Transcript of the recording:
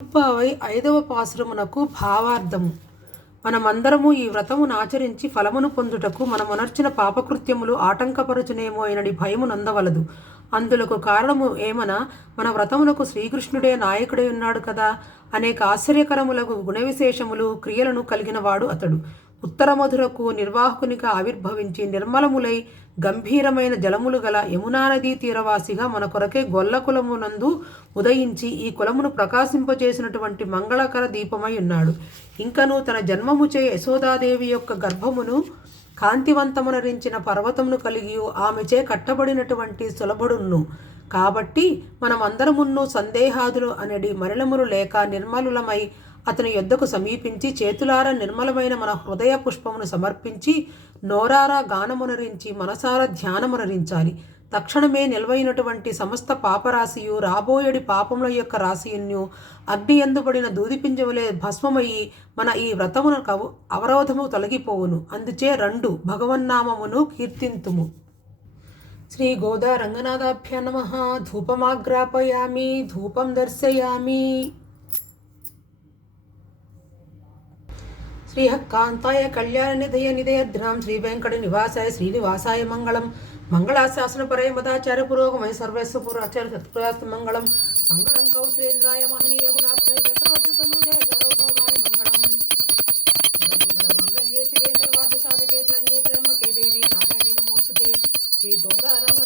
ఐదవ పాసురమునకు భావార్థము. మనమందరము ఈ వ్రతమును ఆచరించి ఫలమును పొందుటకు మనమునర్చిన పాపకృత్యములు ఆటంకపరచునేమో అయినడి భయము నందవలదు. అందులకు కారణము ఏమన, మన వ్రతమునకు శ్రీకృష్ణుడే నాయకుడై ఉన్నాడు కదా. అనేక ఆశ్చర్యకరములకు గుణవిశేషములు క్రియలను కలిగినవాడు అతడు. ఉత్తరమధురకు నిర్వాహకునిగా ఆవిర్భవించి నిర్మలములై గంభీరమైన జలములు గల యమునా నదీ తీరవాసిగా మన కొరకే గొల్ల కులమునందు ఉదయించి ఈ కులమును ప్రకాశింపజేసినటువంటి మంగళకర దీపమై ఉన్నాడు. ఇంకను తన జన్మముచే యశోదాదేవి యొక్క గర్భమును కాంతివంతమునరించిన పర్వతమును కలిగి ఆమెచే కట్టబడినటువంటి సులభుడును. కాబట్టి మనమందరమును సందేహాదులు అనడి మలినములు లేక నిర్మలులమై అతని యొద్దకు సమీపించి చేతులారా నిర్మలమైన మన హృదయ పుష్పమును సమర్పించి నోరారా గానమునరించి మనసారా ధ్యానమునరించాలి. తక్షణమే నిల్వైనటువంటి సమస్త పాపరాశియు రాబోయడి పాపముల యొక్క రాశియున్యు అగ్ని ఎందుబడిన దూదిపింజవలే భస్మమయ్యి మన ఈ వ్రతమునకు అవరోధము తొలగిపోవును. అందుచే రెండు భగవన్నామమును కీర్తింతుము. శ్రీ గోదా రంగనాథాభ్య నమః. ధూపమాగ్రాపయామి, ధూపం దర్శయామి. శ్రీహక్కాంతాయ కళ్యాణనిధయ నిధయద్రాం శ్రీ వెంకట నివాసాయ శ్రీనివాసాయ మంగళం. మంగళాశాసనపరే మదాచార్య పురోగమయ సర్వేశ్వ పురాచార్య సత్ప్రయాస్తు మంగళం. మంగళం కౌశలేంద్రాయ మహనీయ గుణాత్మయ చక్రవర్తి తనూజయ సర్వభౌమాయ మంగళం. మంగళమాంగళ్యే శివే సర్వార్థ సాధకే శరణ్యే త్ర్యంబకే దేవి నారాయణి నమోస్తుతే. శ్రీ గోదారం